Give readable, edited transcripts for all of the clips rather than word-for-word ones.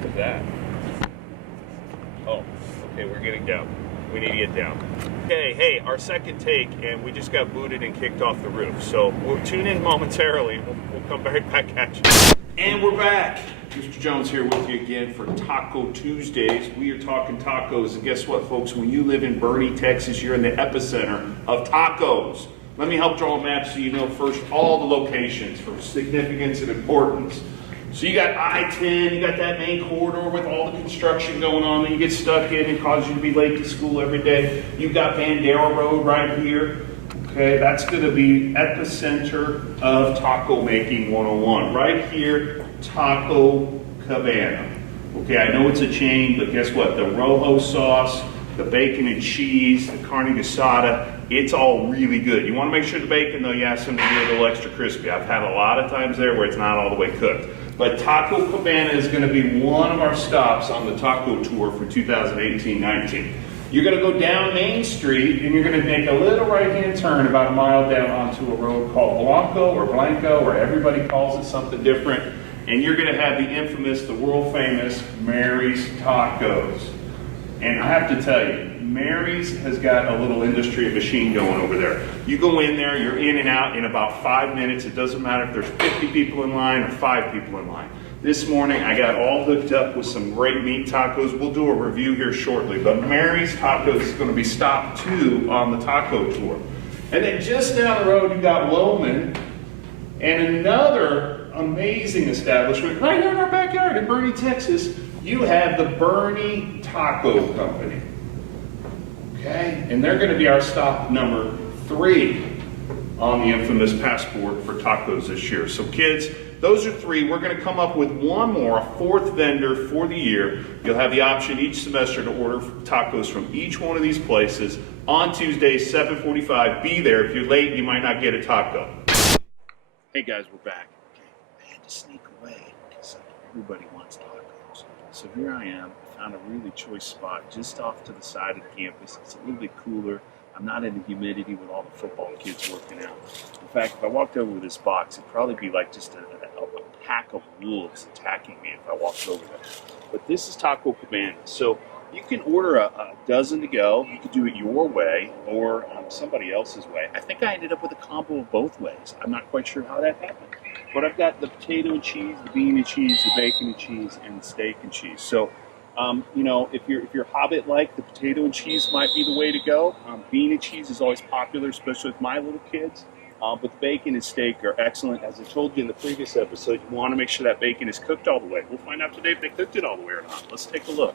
What's that? Oh, okay, we're getting down. We need to get down. Okay, hey, our second take, and we just got booted and kicked off the roof. So we'll tune in momentarily. We'll come right back at you. And we're back. Mr. Jones here with you again for Taco Tuesdays. We are talking tacos, and guess what, folks? When you live in Boerne, Texas, you're in the epicenter of tacos. Let me help draw a map so you know first all the locations for significance and importance. So you got I-10, you got that main corridor with all the construction going on that you get stuck in and cause you to be late to school every day. You've got Bandera Road right here. Okay, that's going to be epicenter of taco making 101. Right here, Taco Cabana. Okay, I know it's a chain, but guess what? The Rojo sauce, the bacon and cheese, the carne asada, it's all really good. You want to make sure the bacon, though, you ask them to be a little extra crispy. I've had a lot of times there where it's not all the way cooked. But Taco Cabana is going to be one of our stops on the taco tour for 2018-19. You're going to go down Main Street, and you're going to make a little right-hand turn about a mile down onto a road called Blanco, or everybody calls it something different. And you're going to have the infamous, the world-famous Mary's Tacos. And I have to tell you, Mary's has got a little industry of machine going over there. You go in there, you're in and out in about 5 minutes. It doesn't matter if there's 50 people in line or 5 people in line. This morning, I got all hooked up with some great meat tacos. We'll do a review here shortly, but Mary's Tacos is going to be stop 2 on the taco tour. And then just down the road, you got Loman and another amazing establishment right here in our backyard in Boerne, Texas. You have the Boerne Taco Company. Okay, and they're going to be our stop number 3 on the infamous passport for tacos this year. So kids, those are 3. We're going to come up with one more, a 4th vendor for the year. You'll have the option each semester to order tacos from each one of these places on Tuesday, 7:45. Be there. If you're late, you might not get a taco. Hey guys, we're back. Okay, I had to sneak away because everybody wants tacos. So here I am. I found a really choice spot just off to the side of the campus. It's a little bit cooler. I'm not in the humidity with all the football kids working out. In fact, if I walked over with this box, it'd probably be like just a pack of wolves attacking me if I walked over there. But this is Taco Cabana. So you can order a dozen to go. You could do it your way or somebody else's way. I think I ended up with a combo of both ways. I'm not quite sure how that happened. But I've got the potato and cheese, the bean and cheese, the bacon and cheese, and the steak and cheese. So you know, if you're Hobbit-like, the potato and cheese might be the way to go. Bean and cheese is always popular, especially with my little kids. But the bacon and steak are excellent. As I told you in the previous episode, you want to make sure that bacon is cooked all the way. We'll find out today if they cooked it all the way or not. Let's take a look.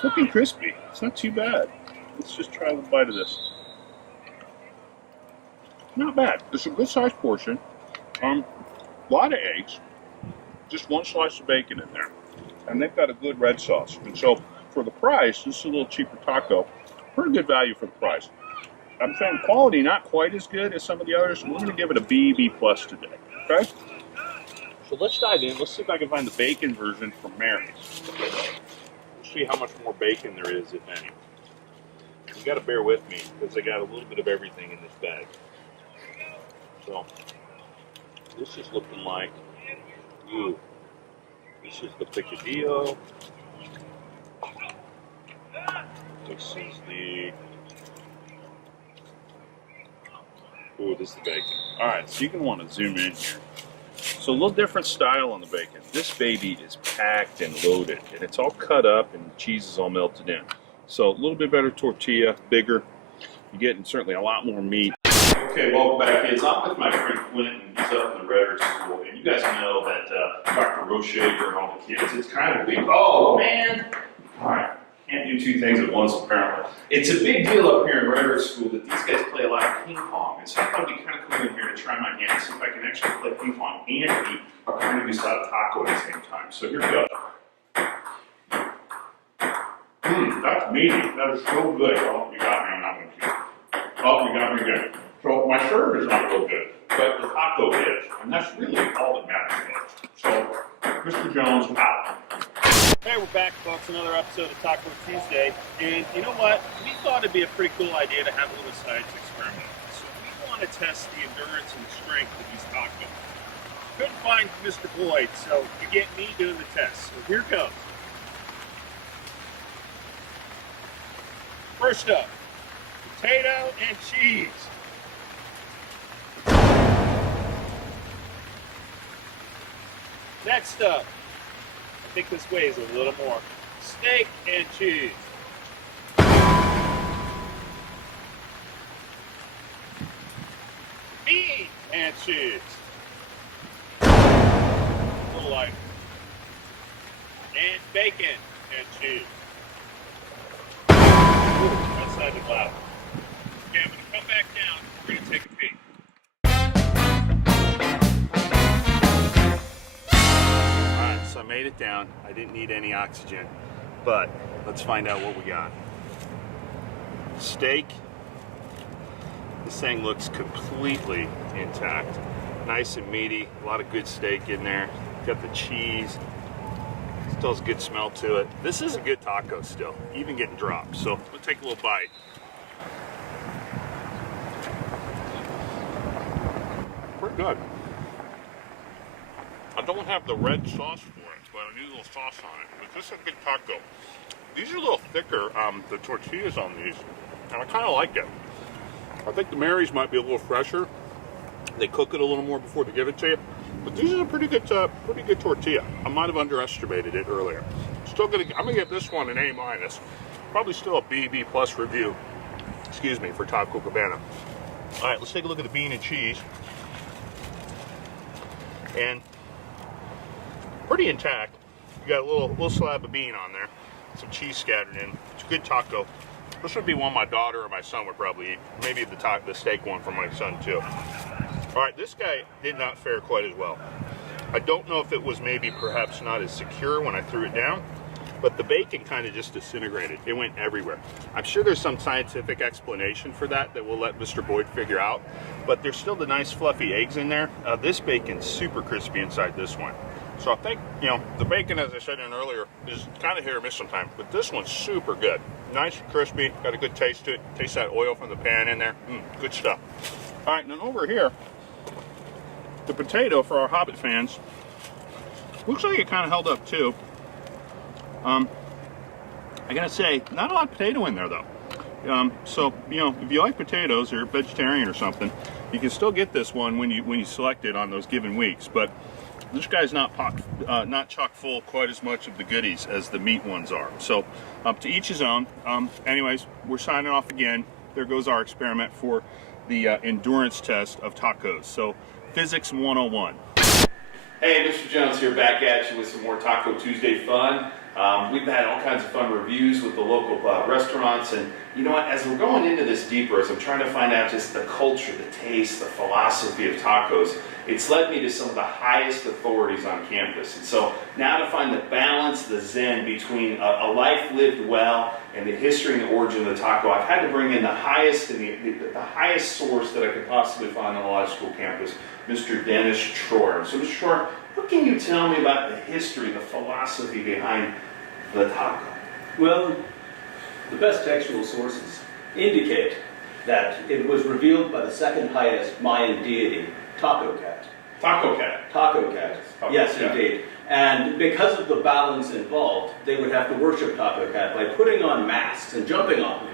Cooking crispy. It's not too bad. Let's just try a little bite of this. Not bad. It's a good sized portion. A lot of eggs. Just one slice of bacon in there. And they've got a good red sauce. And so for the price, this is a little cheaper taco. Pretty good value for the price. I'm saying quality not quite as good as some of the others. We're going to give it a B, B+ today. Okay? So let's dive in. Let's see if I can find the bacon version from Mary's. Let's see how much more bacon there is, if any. You got to bear with me because I got a little bit of everything in this bag. So this is looking like, ooh, this is the picadillo. This is the, ooh, this is the bacon. All right, so you're going to want to zoom in here. So a little different style on the bacon. This baby is packed and loaded, and it's all cut up, and the cheese is all melted in. So a little bit better tortilla, bigger. You're getting certainly a lot more meat. Okay, welcome back, kids. I'm with my friend Quentin. He's up in the Redder School, and you guys know that Dr. Rochager and all the kids, it's kind of big. Oh, man! All right, can't do 2 things at once, apparently. It's a big deal up here in Redder School that these guys play a lot of ping pong, and so I thought it'd be kind of cool in here to try my hand, see if I can actually play ping pong and eat a kind of taco at the same time. So here we go. That's meaty. That is so good. Oh, you got me on that one, too. Oh, you got me again. So my serve is not real good, but the taco is, and that's really all that matters. So, Mr. Jones, out. Hey, we're back, folks. Another episode of Taco Tuesday, and you know what? We thought it'd be a pretty cool idea to have a little science experiment. So we want to test the endurance and the strength of these tacos. line for Mr. Boyd, so you get me doing the test. So here goes. First up, potato and cheese. Next up, I think this weighs a little more. Steak and cheese. Meat and cheese. A little lighter. And bacon and cheese. Ooh, that sounded loud. Okay, I'm going to come back down. We're going to take a peek. Alright, so I made it down. I didn't need any oxygen. But let's find out what we got. Steak. This thing looks completely intact. Nice and meaty. A lot of good steak in there. Got the cheese. Still has a good smell to it. This is a good taco still, even getting dropped. So we'll take a little bite. Pretty good. I don't have the red sauce for it, but I need a little sauce on it. But this is a good taco. These are a little thicker, the tortillas on these, and I kind of like it. I think the Marys might be a little fresher. They cook it a little more before they give it to you. But these are a pretty good tortilla. I might have underestimated it earlier. I'm gonna give this one an A-. Probably still a B plus review. Excuse me, for Taco Cabana. All right, let's take a look at the bean and cheese. And pretty intact. You got a little slab of bean on there, some cheese scattered in. It's a good taco. This would be one my daughter or my son would probably eat. Maybe the steak one for my son too. All right, this guy did not fare quite as well. I don't know if it was maybe perhaps not as secure when I threw it down, but the bacon kind of just disintegrated. It went everywhere. I'm sure there's some scientific explanation for that we'll let Mr. Boyd figure out, but there's still the nice fluffy eggs in there. This bacon's super crispy inside this one. So I think, the bacon, as I said in earlier, is kind of hit or miss sometimes, but this one's super good. Nice and crispy, got a good taste to it. Taste that oil from the pan in there. Good stuff. All right, and then over here, the potato for our Hobbit fans. Looks like it kind of held up too. I gotta say, not a lot of potato in there though. So if you like potatoes or vegetarian or something, you can still get this one when you select it on those given weeks. But this guy's not chock full quite as much of the goodies as the meat ones are. So to each his own. Anyways, we're signing off again. There goes our experiment for the endurance test of tacos. So Physics 101. Hey, Mr. Jones here, back at you with some more Taco Tuesday fun. We've had all kinds of fun reviews with the local restaurants, and you know what, as we're going into this deeper, as I'm trying to find out just the culture, the taste, the philosophy of tacos, it's led me to some of the highest authorities on campus. And so now to find the balance, the zen between a life lived well and the history and the origin of the taco, I've had to bring in the highest and the highest source that I could possibly find on a law school campus, Mr. Dennis Troyer. So Mr. Troyer, what can you tell me about the history, the philosophy behind the taco? Well, the best textual sources indicate that it was revealed by the second highest Mayan deity, Taco Cat. Taco Cat. Taco Cat. Yes, indeed. And because of the balance involved, they would have to worship Taco Cat by putting on masks and jumping off of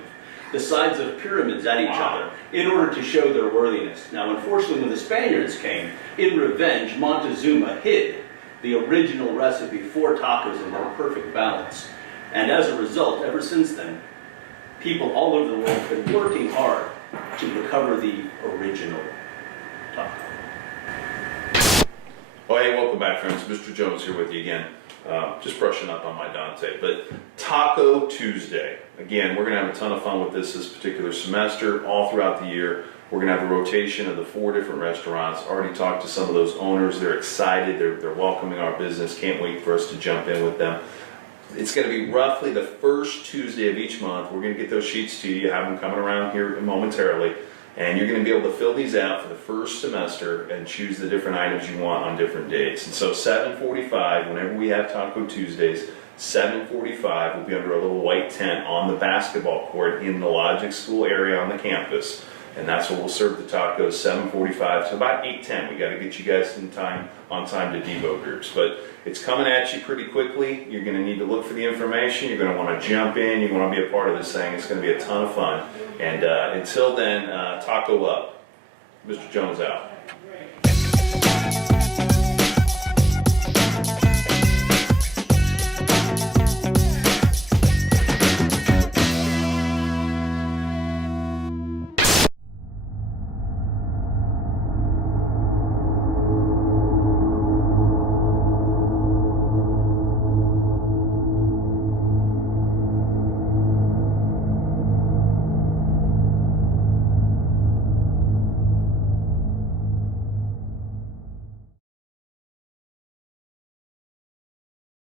the sides of pyramids at each other in order to show their worthiness. Now, unfortunately, when the Spaniards came, in revenge, Montezuma hid the original recipe for tacos in their perfect balance. And as a result, ever since then, people all over the world have been working hard to recover the original taco. Oh, hey, welcome back, friends. Mr. Jones here with you again. Just brushing up on my Dante. But Taco Tuesday. Again, we're going to have a ton of fun with this particular semester, all throughout the year. We're going to have a rotation of the 4 different restaurants. Already talked to some of those owners. They're excited. They're welcoming our business. Can't wait for us to jump in with them. It's going to be roughly the first Tuesday of each month. We're going to get those sheets to you. Have them coming around here momentarily. And you're going to be able to fill these out for the first semester and choose the different items you want on different dates. And so 7:45, whenever we have Taco Tuesdays, 7:45, we'll be under a little white tent on the basketball court in the Logic School area on the campus. and that's when we'll serve the tacos, 7:45 to about 8:10. We got to get you guys on time to Devo groups, but it's coming at you pretty quickly. You're going to need to look for the information. You're going to want to jump in. You want to be a part of this thing. It's going to be a ton of fun. And until then, taco up. Mr. Jones out.